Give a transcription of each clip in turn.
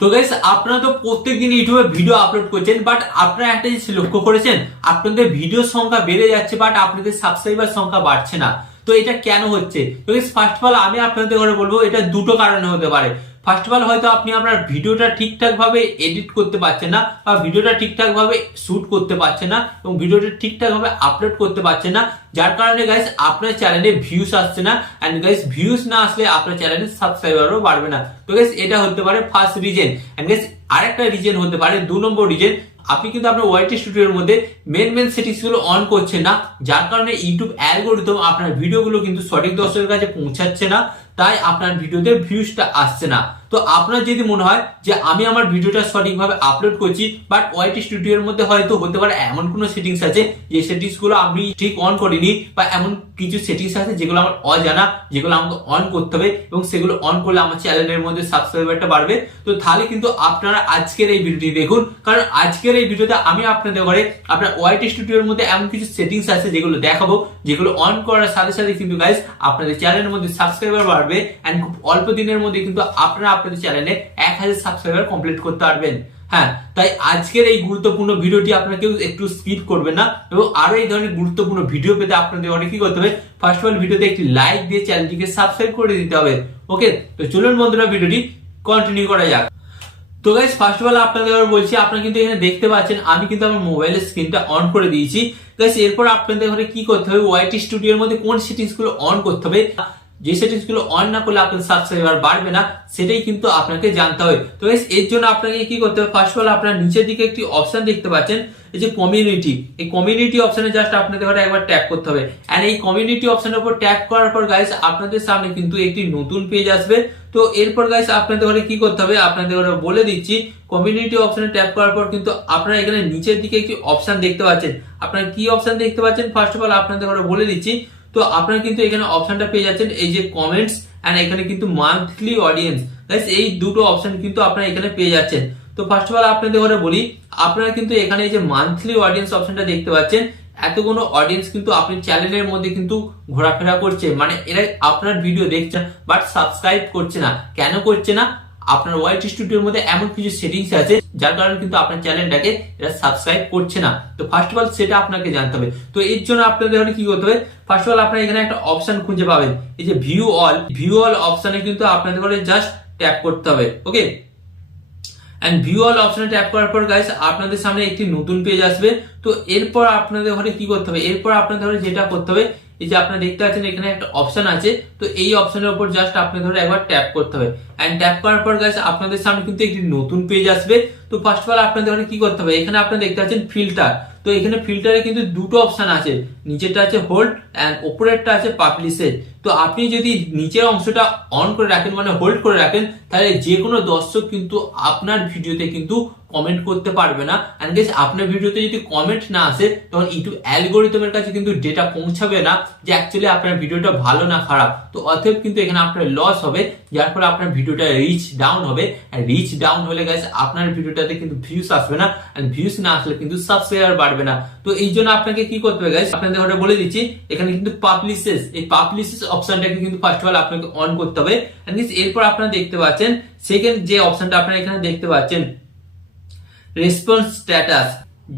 তো গাইস আপনারা তো প্রত্যেকদিন ইউটিউবে ভিডিও আপলোড করছেন, বাট আপনারা একটা জিনিস লক্ষ্য করেছেন, আপনাদের ভিডিওর সংখ্যা বেড়ে যাচ্ছে বাট আপনাদের সাবস্ক্রাইবার সংখ্যা বাড়ছে না। তো এটা কেন হচ্ছে? তো গাইস ফার্স্ট অফ অল আমি আপনাদের ঘরে বলবো এটা দুটো কারণে হতে পারে। ফার্স্ট অফ অল হয়তো আপনি আপনার ভিডিওটা ঠিকঠাক ভাবে এডিট করতে পারছেন না, বা ভিডিওটা ঠিকঠাক ভাবে শুট করতে পারছেন না, এবং ভিডিওটা ঠিকঠাক ভাবে আপলোড করতে পারছেন না, যার কারণে গাইস আপনার চ্যানেলে ভিউজ আসছে না। এন্ড গাইস ভিউজ না আসলে আপনার চ্যানেলে সাবস্ক্রাইবারও বাড়বে না। তো গাইস এটা হতে পারে ফার্স্ট রিজন। এন্ড গাইস আরেকটা রিজন হতে পারে 2 নম্বর রিজন, আপনি কিন্তু আপনার ওয়াইটি স্টুডিওর মধ্যে মেন সেটিংস গুলো অন করছেন না, যার কারণে ইউটিউব অ্যালগরিদম আপনার ভিডিওগুলো কিন্তু সঠিক দর্শকের কাছে পৌঁছাচ্ছে না, তাই আপনার ভিডিওতে ভিউজটা আসছে না। তো আপনার যদি মনে হয় যে আমি আমার ভিডিওটা সঠিকভাবে আপলোড করছি, বাট ওয়াইটি স্টুডিওর মধ্যে হয়তো হতে পারে এমন কোনো সেটিংস আছে যে সেটিংস গুলো আমি ঠিক অন করিনি, বা এমন কিছু সেটিংস আছে যেগুলো আমার অজানা, যেগুলো আমাকে অন করতে হবে, এবং সেগুলো অন করলে আমার চ্যানেলের মধ্যে সাবস্ক্রাইবারটা বাড়বে। তো তাহলে কিন্তু আপনারা আজকের এই ভিডিওটি দেখুন, কারণ আজকের এই ভিডিওতে আমি আপনাদের ঘরে আপনার ওয়াইটি স্টুডিওর মধ্যে এমন কিছু সেটিংস আছে যেগুলো দেখাবো, যেগুলো অন করার সাথে সাথে কিন্তু গাইস আপনাদের চ্যানেলের মধ্যে সাবস্ক্রাইবার বাড়বে, এন্ড খুব অল্প দিনের মধ্যে কিন্তু আপনারা আপনাদের চ্যানেলে 1000 সাবস্ক্রাইবার কমপ্লিট করতে পারবেন। হ্যাঁ, তাই আজকের এই গুরুত্বপূর্ণ ভিডিওটি আপনারা কেউ একটু স্কিপ করবেন না, এবং আরো এই ধরনের গুরুত্বপূর্ণ ভিডিও পেতে আপনাদের অনেক কি করতে হবে, ফার্স্ট অফ অল ভিডিওতে একটি লাইক দিয়ে চ্যানেলটিকে সাবস্ক্রাইব করে দিতে হবে। ওকে, তো চলুন বন্ধুরা ভিডিওটি কন্টিনিউ করা যাক। তো গাইস ফার্স্ট অফ অল আপনাদের বলছি, আপনারা কিন্তু এখানে দেখতে পাচ্ছেন আমি কিন্তু আমার মোবাইলের স্ক্রিনটা অন করে দিয়েছি। গাইস এরপর আপনাদের ঘরে কি করতে হবে, ওয়াইটি স্টুডিওর মধ্যে কোন সেটিংস গুলো অন করতে হবে, যে সেটিংস গুলো অন না করলে আপনার সাবস্ক্রাইবার বাড়বে না, সেটাই কিন্তু আপনাকে জানতে হবে। তো গাইস এর জন্য আপনাকে কি করতে হবে, ফার্স্ট অফ অল আপনারা নিচের দিকে একটি অপশন দেখতে পাচ্ছেন, এই যে কমিউনিটি, এই কমিউনিটি অপশনে জাস্ট আপনাদের ঘরে একবার ট্যাপ করতে হবে। এন্ড এই কমিউনিটি অপশনের উপর ট্যাপ করার পর গাইস আপনাদের সামনে কিন্তু একটি নতুন পেজ আসবে। তো এরপর গাইস আপনাদের ঘরে কি করতে হবে, আপনাদের ঘরে বলে দিচ্ছি, কমিউনিটি অপশনে ট্যাপ করার পর কিন্তু আপনারা এখানে নিচের দিকে একটি অপশন দেখতে পাচ্ছেন। আপনারা কি অপশন দেখতে পাচ্ছেন ফার্স্ট অফ অল আপনাদের ঘরে বলে দিচ্ছি। তো আপনারা কিন্তু এখানে অপশনটা পেয়ে যাচ্ছেন, এই যে কমেন্টস, এন্ড এখানে কিন্তু মান্থলি অডিয়েন্স। গাইস এই দুটো অপশন কিন্তু আপনারা এখানে পেয়ে যাচ্ছেন। তো ফার্স্ট অফ অল আপনাদের ঘরে বলি, আপনারা কিন্তু এখানে এই যে মান্থলি অডিয়েন্স অপশনটা দেখতে পাচ্ছেন, এতগুলো অডিয়েন্স কিন্তু আপনার চ্যানেলের মধ্যে কিন্তু ঘোরাফেরা করছে, মানে এরা আপনার ভিডিও দেখছে বাট সাবস্ক্রাইব করছে না। কেন করছে না? আপনার ওয়াইটি স্টুডিওর মধ্যে এমন কিছু সেটিংস আছে যার কারণে কিন্তু আপনার চ্যানেলটাকে এরা সাবস্ক্রাইব করছে না। তো ফার্স্ট অফ অল সেটা আপনাকে জানতে হবে। তো এর জন্য আপনাদের কি করতে হবে, ফার্স্ট অফ অল আপনারা এখানে একটা অপশন খুঁজে পাবেন, এই যে ভিউ অল অপশনে কিন্তু আপনাদের করে জাস্ট ট্যাপ করতে হবে। ওকে, এন্ড ভিউ অল অপশনে ট্যাপ করার পর গাইস আপনাদের সামনে একটি নতুন পেজ আসবে। তো এরপর আপনাদের ঘরে কি করতে হবে, এরপর আপনাদের ঘরে যেটা করতে হবে, এই যে আপনারা দেখতে পাচ্ছেন এখানে একটা অপশন আছে, তো এই অপশনের উপর জাস্ট আপনাদের ঘরে একবার ট্যাপ করতে হবে। এন্ড ট্যাপ করার পর গাইস আপনাদের সামনে কিন্তু একটি নতুন পেজ আসবে। তো ফার্স্ট অফ অল আপনাদের ঘরে কি করতে হবে, এখানে আপনারা দেখতে পাচ্ছেন ফিল্টার। তো এখানে ফিল্টারে কিন্তু দুটো অপশন আছে, নিচেরটা আছে হোল্ড এন্ড উপরেরটা আছে পাবলিশেড। তো আপনি যদি নিচের অংশটা অন করে রাখেন, মানে হোল্ড করে রাখেন, তাহলে যে কোনো দর্শক কিন্তু আপনার ভিডিওতে কিন্তু কমেন্ট করতে পারবে না। এন্ড গাইস আপনার ভিডিওতে যদি কমেন্ট না আসে, তখন ইউটিউব অ্যালগরিদমের কাছে কিন্তু ডেটা পৌঁছাবে না যে অ্যাকচুয়ালি আপনার ভিডিওটা ভালো না খারাপ। তো অতএব কিন্তু এখানে আপনার লস হবে, যার ফলে আপনার ভিডিওটা রিচ ডাউন হবে। এন্ড রিচ ডাউন হলে গাইস আপনার ভিডিওটাতে কিন্তু ভিউজ আসবে না, এন্ড ভিউজ না আসলে কিন্তু সাবস্ক্রাইবার বাড়বে না। তো এই জন্য আপনাকে কি করতে হবে গাইস, আপনাদের ঘরে বলে দিচ্ছি, এখানে কিন্তু পাবলিশেস, এই পাবলিশেস অপশনটাকে কিন্তু ফার্স্ট অফ অল আপনাকে অন করতে হবে। এন্ড এরপর আপনারা দেখতে পাচ্ছেন সেকেন্ড যে অপশনটা আপনারা এখানে দেখতে পাচ্ছেন, রেসপন্স স্ট্যাটাস,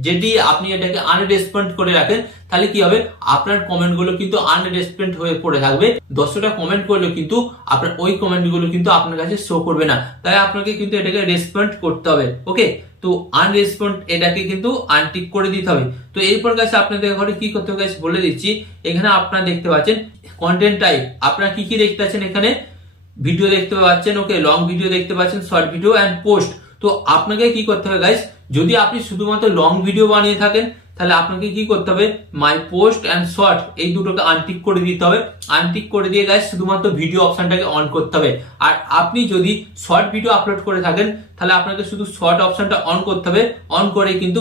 যদি আপনি এটাকে আনরেসপন্ড করে রাখেন, তাহলে কি হবে, আপনার কমেন্ট গুলো কিন্তু আনরেসপন্ড হয়ে পড়ে থাকবে। 10টা কমেন্ট করলেও কিন্তু আপনার ওই কমেন্ট গুলো কিন্তু আপনার কাছে শো করবে না, তাই আপনাকে কিন্তু এটাকে রেসপন্ড করতে হবে। ওকে, তো আনরেসপন্ড এটাকে কিন্তু আনটিক করে দিতে হবে। তো এরপর গাইস আপনাদের ঘরে কি করতে হবে গাইস বলে দিচ্ছি, এখানে আপনারা দেখতে পাচ্ছেন কন্টেন্ট টাইপ, আপনারা কি কি দেখতে পাচ্ছেন, এখানে ভিডিও দেখতে পাচ্ছেন, ওকে, লং ভিডিও দেখতে পাচ্ছেন, শর্ট ভিডিও এন্ড পোস্ট। তো আপনাকে কি করতে হবে গাইস, যদি আপনি শুধুমাত্র লং ভিডিও বানিয়ে থাকেন, তাহলে আপনাকে কি করতে হবে, মাই পোস্ট এন্ড শর্ট এই দুটোকে আনটিক করে দিতে হবে। আনটিক করে দিয়ে গাইস শুধুমাত্র ভিডিও অপশনটাকে অন করতে হবে। আর আপনি যদি শর্ট ভিডিও আপলোড করে থাকেন, তাহলে আপনাকে শুধু শর্ট অপশনটা অন করতে হবে। অন করে কিন্তু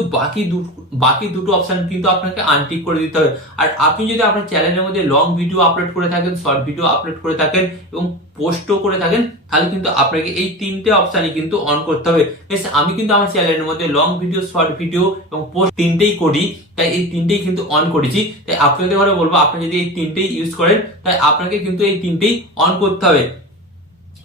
বাকি দুটো অপশন কিন্তু আপনাকে আনটিক করে দিতে হবে। আর আপনি যদি আপনার চ্যানেলের মধ্যে লং ভিডিও আপলোড করে থাকেন, শর্ট ভিডিও আপলোড করে থাকেন এবং পোস্টও করে থাকেন, তাহলে কিন্তু আপনাকে এই তিনটে অপশনই কিন্তু অন করতে হবে। আমি কিন্তু আমার চ্যানেলের মধ্যে লং ভিডিও, শর্ট ভিডিও এবং পোস্ট তিনটেই করি, তাই এই তিনটেই কিন্তু অন করেছি। তাই আপনাদের ঘরে বলবো, আপনি যদি এই তিনটেই ইউজ করেন, তাই আপনাকে কিন্তু এই তিনটেই অন করতে হবে।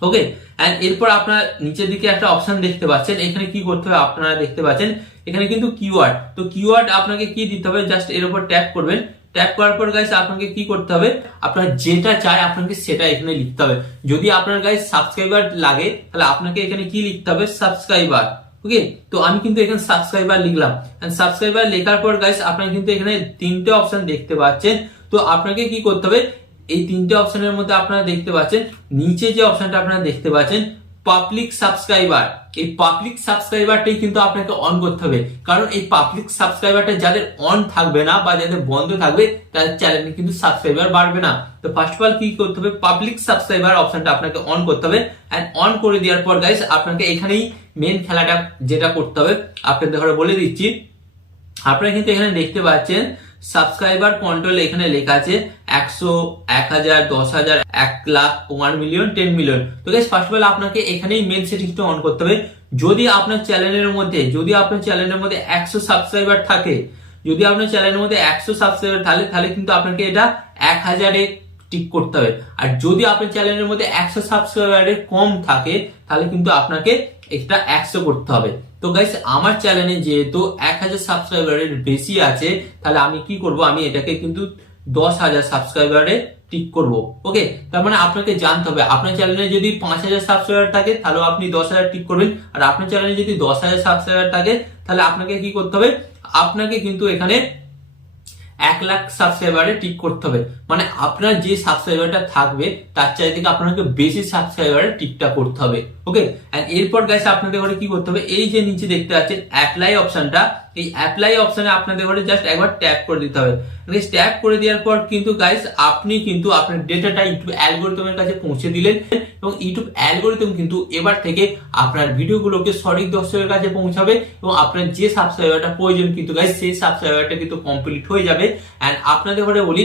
ওকে। এন্ড এরপর আপনারা নিচের দিকে একটা অপশন দেখতে পাচ্ছেন, এখানে কি করতে হবে আপনারা দেখতে পাচ্ছেন এখানে কিন্তু কিওয়ার্ড। তো কিওয়ার্ড আপনাকে কি দিতে হবে, জাস্ট এর উপর ট্যাপ করবেন। ট্যাপ করার পর গাইস আপনাকে কি করতে হবে, আপনার যেটা চাই আপনাকে সেটা এখানে লিখতে হবে। যদি আপনার গাইস সাবস্ক্রাইবার লাগে তাহলে আপনাকে এখানে কি লিখতে হবে, সাবস্ক্রাইবার। ওকে, তো আমি কিন্তু এখানে সাবস্ক্রাইবার লিখলাম। এন্ড সাবস্ক্রাইবার লেখার পর গাইস আপনারা কিন্তু এখানে তিনটে অপশন দেখতে পাচ্ছেন। তো আপনাকে কি করতে হবে, এই তিনটে অপশনের মধ্যে আপনারা দেখতে পাচ্ছেন নিচে যে অপশনটা আপনারা দেখতে পাচ্ছেন পাবলিক সাবস্ক্রাইবার, এই পাবলিক সাবস্ক্রাইবারটাই কিন্তু আপনাকে অন করতে হবে। কারণ এই পাবলিক সাবস্ক্রাইবারটা যাদের অন থাকবে না বা যাদের বন্ধ থাকবে তাদের চ্যানেলে কিন্তু সাবস্ক্রাইবার বাড়বে না। তো ফার্স্ট অফ অল কি করতে হবে, পাবলিক সাবস্ক্রাইবার অপশনটা আপনাকে অন করতে হবে। এন্ড অন করে দেওয়ার পর গাইস আপনাকে এখানেই মেন খেলাটা যেটা করতে হবে আপনাদের ঘরে বলে দিচ্ছি। আপনারা কিন্তু এখানে দেখতে পাচ্ছেন সাবস্ক্রাইবার কন্ট্রোল, এখানে লেখা আছে 100, 1000, 10,000, 1 লাখ, 1 মিলিয়ন, 10 মিলিয়ন। তো গাইস ফার্স্ট অফ অল আপনাকে এখানেই মেন সেটিংসটা অন করতে হবে। যদি আপনার চ্যানেলের মধ্যে 100 সাবস্ক্রাইবার থাকে, যদি আপনার চ্যানেলের মধ্যে 100 সাবস্ক্রাইবার থাকে তাহলে কিন্তু আপনাকে এটা 1000-এ টিক করতে হবে। আর যদি আপনার চ্যানেলের মধ্যে 100 সাবস্ক্রাইবারের কম থাকে তাহলে কিন্তু আপনাকে এটা 100 করতে হবে। তো গাইস আমার চ্যানেলে যেহেতু 1000 সাবস্ক্রাইবারের বেশি আছে তাহলে আমি কি করব, আমি এটাকে কিন্তু 10,000 সাবস্ক্রাইবারে টিক করব। ওকে, তার মানে আপনাকে জানতে হবে আপনার চ্যানেলে যদি 5,000 সাবস্ক্রাইবার থাকে তাহলে আপনি 10,000 টিক করবেন। আর আপনার চ্যানেলে যদি 10,000 সাবস্ক্রাইবার থাকে তাহলে আপনাকে কি করতে হবে, আপনাকে কিন্তু এখানে 1 লাখ সাবস্ক্রাইবারে টিক করতে হবে। মানে আপনার যে সাবস্ক্রাইবারটা থাকবে তার চাইতে আপনাকে বেশি সাবস্ক্রাইবারে টিকটা করতে হবে। ওকে, এন্ড এরপর গাইস আপনাদের ঘরে কি করতে হবে, এই যে নিচে দেখতে পাচ্ছেন অ্যাপ্লাই অপশনটা, এই অ্যাপ্লাই অপশনে আপনাদের ঘরে জাস্ট একবার ট্যাপ করে দিতে হবে। ট্যাপ করে দেওয়ার পর কিন্তু গাইস আপনি কিন্তু আপনার ডেটাটা ইউটিউব অ্যালগরিদমের কাছে পৌঁছে দিলেন এবং ইউটিউব অ্যালগরিদম কিন্তু এবার থেকে আপনার ভিডিওগুলোকে সঠিক দর্শকের কাছে পৌঁছাবে এবং আপনার যে সাবস্ক্রাইবারটা প্রয়োজন কিন্তু গাইস সেই সাবস্ক্রাইবারটা কিন্তু কমপ্লিট হয়ে যাবে। এন্ড আপনাদের ঘরে বলি,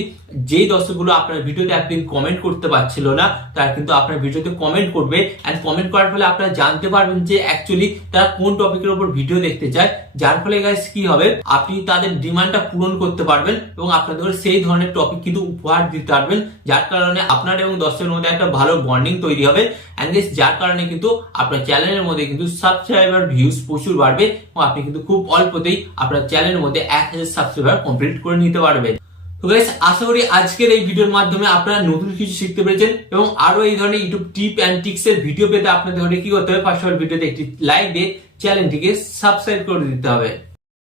যেই দর্শকগুলো আপনার ভিডিওতে একদিন কমেন্ট করতে পারছিল না তারা কিন্তু আপনার ভিডিওতে কমেন্ট করবে। এন্ড কমেন্ট করার ফলে আপনারা জানতে পারবেন যে অ্যাকচুয়ালি তারা কোন টপিকের উপর ভিডিও দেখতে চায়, যার ফলে গাইস কি হবে, আপনি তাদের ডিমান্ডটা পূরণ করতে পারবেন এবং আপনাদের সেই ধরনের টপিক কিন্তু উপহার দিতে পারবেন, যার কারণে আপনার এবং দর্শকের মধ্যে একটা ভালো বন্ডিং তৈরি হবে। এন্ড গাইস যার কারণে কিন্তু আপনার চ্যানেলের মধ্যে কিন্তু সাবস্ক্রাইবার ভিউজ প্রচুর বাড়বে এবং আপনি কিন্তু খুব অল্পতেই আপনার চ্যানেলের মধ্যে 1000 সাবস্ক্রাইবার কমপ্লিট করে নিতে পারবেন। তো গাইস আশা করি আজকের এই ভিডিওর মাধ্যমে আপনারা নতুন কিছু শিখতে পেরেছেন এবং আরো এই ধরনের ইউটিউব টিপ এন্ড ট্রিক্স এর ভিডিও পেতে আপনাদের কি করতে হবে, ফার্স্ট অফ অল ভিডিওতে একটি লাইক দিয়ে চ্যানেলটিকে সাবস্ক্রাইব করে দিতে হবে।